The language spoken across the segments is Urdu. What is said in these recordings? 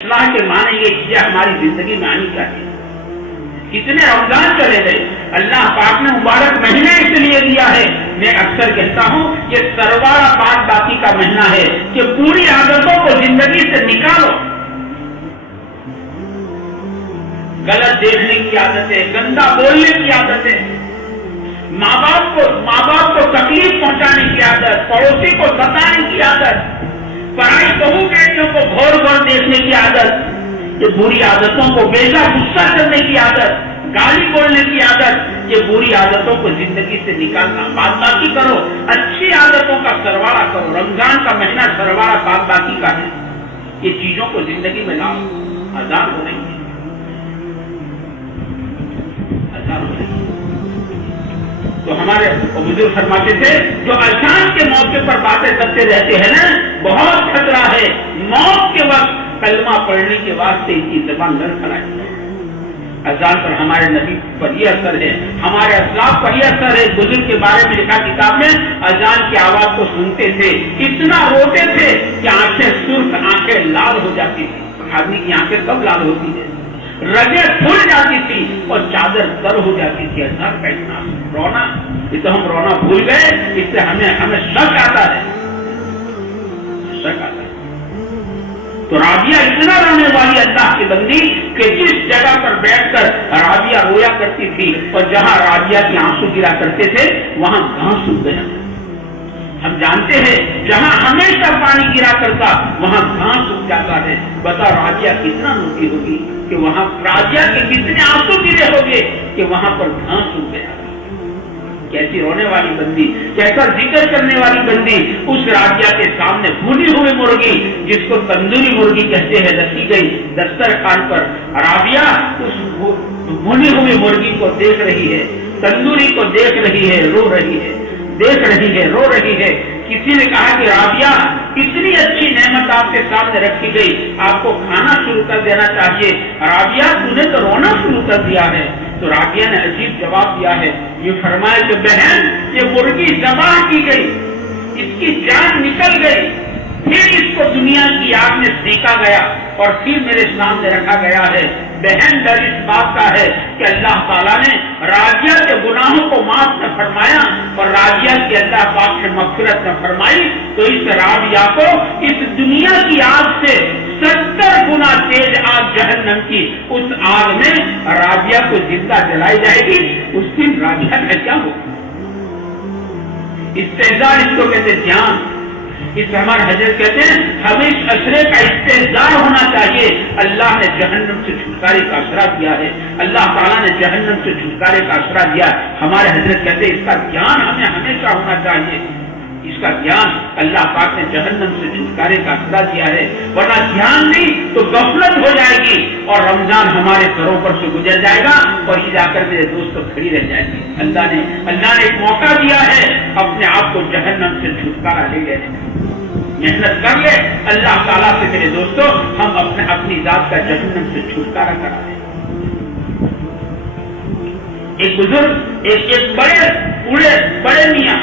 اصلاح کے معنی یہ چیزیں ہماری زندگی میں آنی چاہیے. کتنے رمضان چلے گئے, اللہ پاک نے مبارک مہینے اس لیے دیا ہے. میں اکثر کہتا ہوں یہ سروارا پاک باقی کا مہینہ ہے کہ پوری عادتوں کو زندگی سے نکالو. غلط دیکھنے کی عادتیں, گندا بولنے کی عادتیں, ماں باپ کو تکلیف پہنچانے کی عادت, پڑوسی کو ستانے کی عادت, پرائی بہو بیٹیوں کو گھور گھور دیکھنے کی عادت, یہ بری عادتوں کو بیجا غصہ کرنے کی عادت, گالی بولنے کی عادت, یہ بری عادتوں کو زندگی سے نکالنا. بات باقی کرو, اچھی عادتوں کا سرواڑا کرو. رمضان کا مہینہ سرواڑا بات باقی کا ہے. یہ چیزوں کو زندگی میں لاؤ. آزاد ہو رہی ہے, آزاد ہو رہی ہے. تو ہمارے بزرگ فرماتے تھے جو اذان کے موقع پر باتیں کرتے رہتے ہیں نا, بہت خطرہ ہے. موت کے وقت کلمہ پڑھنے کے واسطے ان کی زبان نہ کھلائے. اذان پر ہمارے نبی پر یہ اثر ہے, ہمارے اسلاف پر یہ اثر ہے. بزرگ کے بارے میں لکھا کتاب میں, اذان کی آواز کو سنتے تھے, اتنا روتے تھے کہ آنکھیں سرخ, آنکھیں لال ہو جاتی تھی. آدمی کی آنکھیں کب لال ہوتی ہے؟ رگیں پھول جاتی تھی اور چادر تر ہو جاتی تھی. اذان کا اتنا رونا, یہ تو ہم رونا بھول گئے. اس سے ہمیں شک آتا ہے, شک آتا ہے. تو رابعہ اتنا رونے والی اللہ کی بندی کہ جس جگہ پر بیٹھ کر رابعہ رویا کرتی تھی اور جہاں رابعہ کے آنسو گرا کرتے تھے وہاں گھاس سوکھ گیا. ہم جانتے ہیں جہاں ہمیشہ پانی گرا کرتا وہاں گھاس سوکھ جاتا ہے. بتا رابعہ کتنا روتی ہوگی کہ وہاں رابعہ کے کتنے آنسو گرے ہوگے کہ وہاں پر گھاس سوکھ گیا. کیسی رونے والی بندی, کیسا ذکر کرنے والی بندی. اس رابعہ کے سامنے بھونی ہوئی مرغی, جس کو تندوری مرغی کہتے ہیں, رکھی گئی دسترخوان پر. رابعہ اس بھونی ہوئی مرغی کو دیکھ رہی ہے, تندوری کو دیکھ رہی ہے, رو رہی ہے, دیکھ رہی ہے, رو رہی ہے. کسی نے کہا کہ رابعہ اتنی اچھی نعمت آپ کے سامنے رکھی گئی, آپ کو کھانا شروع کر دینا چاہیے. رابعہ تو نے تو رونا شروع کر دیا ہے. تو رابعہ نے عجیب جواب دیا ہے, یہ فرمایا کہ بہن یہ مرغی ذبح کی گئی, اس کی جان نکل گئی, پھر اس کو دنیا کی آگ میں سینکا گیا اور پھر میرے سامنے رکھا گیا ہے. بہن ڈر اس بات کا ہے کہ اللہ تعالیٰ نے رابعہ کے گناہوں کو معاف نہ فرمایا اور رابعہ کی اللہ پاک سے مغفرت نہ فرمائی, تو اس رابعہ کو اس دنیا کی آگ سے 70 گنا تیز آگ جہنم کی اس آگ میں رابعہ کو زندہ جلائی جائے گی. اس دن رابعہ کا کیا ہوگا؟ استحزار اس کو کہتے دھیان. اس ہمارے حضرت کہتے ہیں ہمیں اس اشرے کا استحزار ہونا چاہیے. اللہ نے جہنم سے چھٹکارے کا اشرا دیا ہے, اللہ تعالیٰ نے جہنم سے چھٹکارے کا اشرا دیا. ہمارے حضرت کہتے ہیں اس کا دھیان ہمیں ہمیشہ ہونا چاہیے. اس کا دھیان اللہ پاک نے جہنم سے چھٹکارے کا اشرا دیا ہے, ورنہ دھیان نہیں تو غفلت ہو جائے گی اور رمضان ہمارے سروں پر سے گزر جائے گا اور یہ جا کر میرے دوست کھڑی رہ جائے گی. اللہ نے ایک موقع دیا ہے اپنے آپ کو جہنم سے چھٹکارا لے لینے کا. محنت کر لے اللہ تعالیٰ سے میرے دوستوں, ہم اپنی ذات کا جہنم سے چھٹکارا کرا لیں. ایک بزرگ ایک بڑے میاں,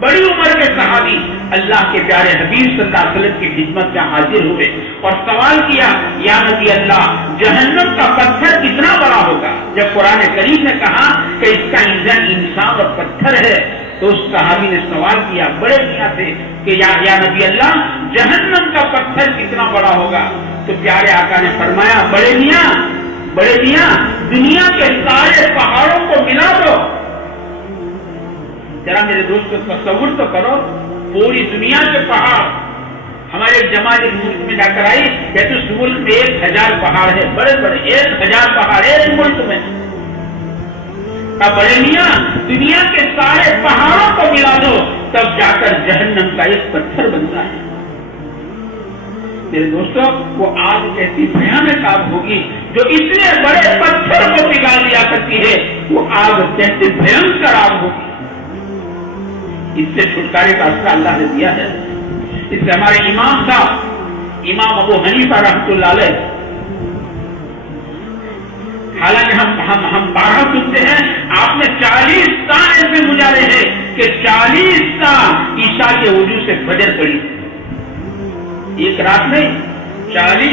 بڑی عمر کے صحابی اللہ کے پیارے حبیب صلی اللہ علیہ وسلم کی خدمت میں حاضر ہوئے اور سوال کیا, یا نبی اللہ جہنم کا پتھر کتنا بڑا ہوگا؟ جب قرآن کریم نے کہا کہ اس کا ایندھن انسان اور پتھر ہے تو اس صحابی نے سوال کیا بڑے میاں سے کہ یا نبی اللہ جہنم کا پتھر کتنا بڑا ہوگا؟ تو پیارے آقا نے فرمایا بڑے میاں دنیا کے سارے پہاڑوں کو ملا دو. ذرا میرے دوست کو تصور تو کرو, پوری دنیا کے پہاڑ. ہمارے جماعت ملک میں جا کر آئی, کہتے اس ملک میں 1000 پہاڑ ہے, بڑے 1000 پہاڑ ایک ملک میں. بڑے میاں دنیا کے سارے پہاڑوں کو ملا دو تب جا کر جہنم کا ایک پتھر بنتا ہے. میرے دوستوں وہ آگ ایسی بھیانک آگ ہوگی جو اتنے بڑے پتھر کو پگھال دیا کرتی ہے, وہ آگ کیسے بھیانکر آگ ہوگی. اس سے چھٹکارے کا راستہ اللہ نے دیا ہے. اس سے ہمارے امام صاحب امام ابو حنیفہ رحمۃ اللہ علیہ, حالانکہ ہم بارہ سنتے ہیں, آپ نے 40 سال ایسے گزارے ہیں کہ 40 سال عشاء کے وضو سے فجر پڑی, ایک رات نہیں 40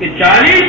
کہ 40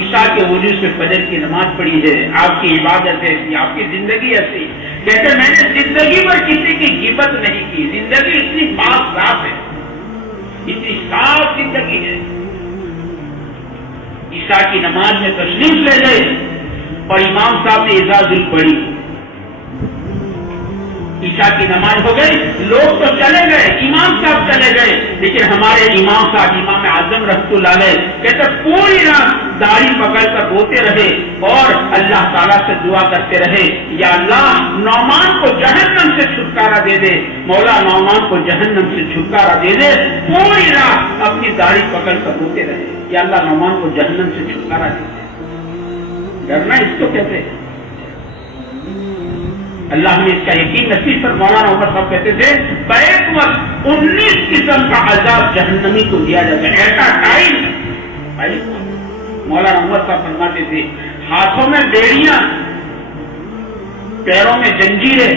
عشاء کے وضو سے فجر کی نماز پڑھی ہے. آپ کی عبادت ایسی, آپ کی زندگی ایسی. کہتے میں نے زندگی پر کسی کی غیبت نہیں کی. زندگی اتنی پاک صاف ہے, اتنی صاف زندگی ہے. عشاء کی نماز میں تشریف لے گئے اور امام صاحب نے اذا پڑھی. عشاء کی نماز ہو گئی, لوگ تو چلے گئے, امام صاحب چلے گئے, لیکن ہمارے امام صاحب امام اعظم رحمۃ اللہ علیہ کہتے پوری رات داڑھی پکڑ کر روتے رہے اور اللہ تعالیٰ سے دعا کرتے رہے, یا اللہ نعمان کو جہنم سے چھٹکارا دے دے, مولا نعمان کو جہنم سے چھٹکارا دے دے. پوری رات اپنی داڑھی پکڑ کر روتے رہے, یا اللہ نعمان کو جہنم سے چھٹکارا دے دے. ڈرنا اس کو کہتے ہیں. اللہ نے اس کا یقین نصیب پر. مولانا عمر صاحب کہتے تھے بیک وقت 19 قسم کا عذاب جہنمی کو دیا جاتا ہے, ایسا ٹائم. مولانا عمر صاحب فرماتے تھے ہاتھوں میں بیڑیاں, پیروں میں جنجیریں,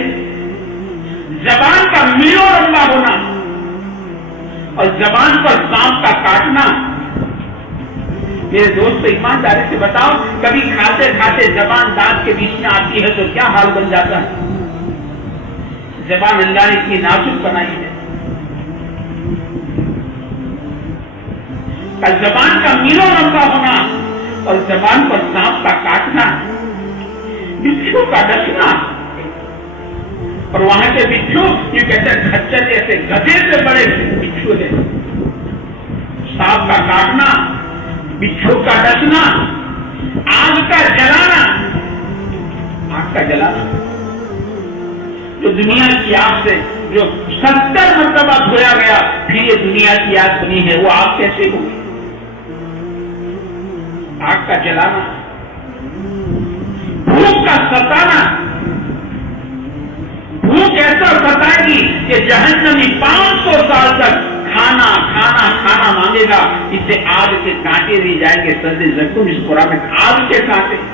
زبان کا میلوں لمبا ہونا اور زبان پر سانپ کا کاٹنا. میرے دوست ایمانداری سے بتاؤ, کبھی کھاتے کھاتے زبان دانت کے بیچ میں آتی ہے تو کیا حال بن جاتا ہے. زبان اللہ نے اتنی نازک بنائی ہے. زبان کا میلوں لمبا ہونا اور زبان پر سانپ کا کاٹنا, بچھو کا ڈسنا. اور وہاں کے بچھو یہ کہتے ہیں کھچر جیسے گدھے سے بڑے بچھو ہے. سانپ کا کاٹنا, بچھو کا ڈسنا, آگ کا جلانا. آگ کا جلانا جو دنیا کی آگ سے جو 70 مرتبہ دھویا گیا پھر یہ دنیا کی آگ بنی ہے, وہ آگ کیسے ہوگی. آگ کا جلانا, بھوک کا ستانا. بھوک ایسا ستائے گی کہ جہنمی 500 سال تک کھانا کھانا کھانا مانگے گا. اس سے آگ کے کانٹے بھی جائیں گے. سرد زخم اس قرآن میں آگ کے کانٹے.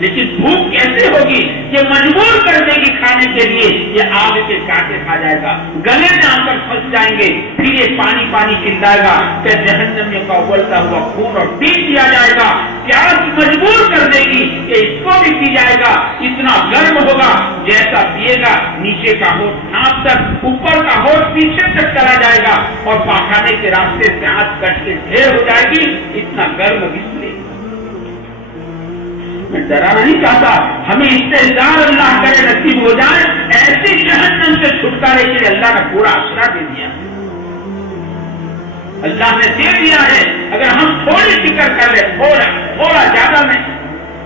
لیکن بھوک کیسے ہوگی, یہ مجبور کر دے گی کھانے کے لیے, یہ آگ کے کانٹے کھا جائے گا, گلے میں آ کر پھنس جائیں گے. پھر یہ پانی پانی چلائے گا کہ جہنمیوں کا ابلتا ہوا خون اور پی دیا جائے گا. پیاس مجبور کر دے گی کہ اس کو بھی پی جائے گا. اتنا گرم ہوگا جیسا پیے گا نیچے کا ہوٹ ناک تک, اوپر کا ہوٹ پیچھے تک چلا جائے گا اور پاخانے کے راستے سے ہاتھ کٹ کے ڈھیر ہو جائے گی. اتنا گرم اس لیے. میں ڈرانا نہیں چاہتا, ہمیں استحضار اللہ کرے نصیب ہو جائے. ایسی جہنم سے چھٹکارے کے لیے اللہ نے پورا آسرا دے دیا, اللہ نے دے دیا ہے. اگر ہم تھوڑی فکر کر لیں, تھوڑا زیادہ میں,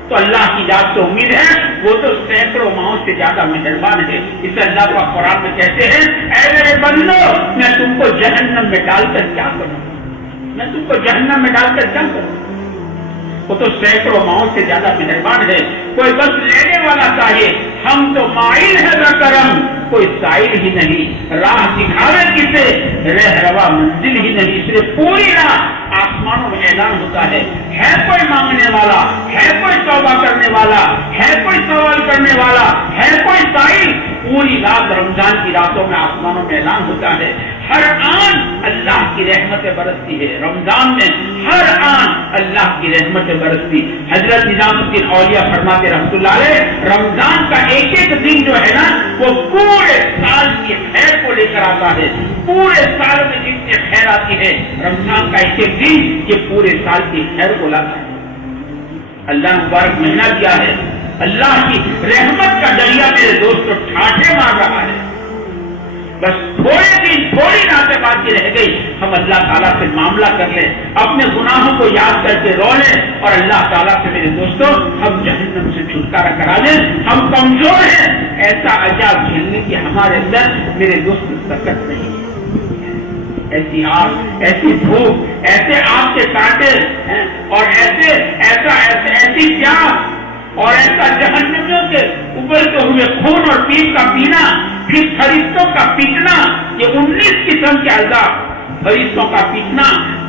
تو اللہ کی ذات سے امید ہے, وہ تو سینکڑوں ماؤں سے زیادہ مہربان ہے. اسے اللہ کا قرآن میں کہتے ہیں اے میرے بندو میں تم کو جہنم میں ڈال کر کیا کروں, میں تم کو جہنم میں ڈال کر کیا کروں. وہ تو سینکڑوں ماؤں سے زیادہ مہربان ہے. کوئی بس لینے والا چاہیے, ہم تو مائل ہے نہ کرم, کوئی سائل ہی نہیں. راہ دکھاوے کسے, رہ روا منزل ہی نہیں. اس لیے پوری رات آسمانوں میں اعلان ہوتا ہے کوئی مانگنے والا, ہے کوئی توبہ کرنے والا, ہے کوئی سوال کرنے والا, ہے کوئی سائل. پوری رات رمضان کی راتوں میں آسمانوں میں اعلان ہوتا ہے. ہر آن اللہ کی رحمتیں برستی ہے. رمضان میں ہر آن اللہ کی رحمتیں برستی. حضرت نظام الدین اولیاء فرماتے رحمۃ اللہ علیہ, رمضان کا ایک ایک دن جو ہے نا وہ پورے سال کی خیر کو لے کر آتا ہے. پورے سال میں جتنی خیر آتی ہے, رمضان کا ایک ایک دن یہ پورے سال کی خیر کو لاتا ہے. اللہ مبارک مہینہ کیا ہے, اللہ کی رحمت کا دریا میرے دوستوں ٹھاٹھے مار رہا ہے. بس تھوڑے دن تھوڑی راتیں باقی رہ گئی, ہم اللہ تعالیٰ سے معاملہ کر لیں, اپنے گناہوں کو یاد کر کے رو لیں اور اللہ تعالیٰ سے میرے دوستوں ہم جہنم سے چھٹکارا کرا لیں. ہم کمزور ہیں, ایسا عذاب جھیلنے کی ہمارے اندر میرے دوست طاقت نہیں ہے. ایسی آگ, ایسی بھوک, ایسے آگ کے کانٹے اور ایسی پیاس اور ایسا جہنمیوں کے ابلتے ہوئے خون اور پیپ کا پینا, پھر فرشتوں کا پیٹنا. یہ 19 قسم کے عذاب, فرشتوں کا پیٹنا,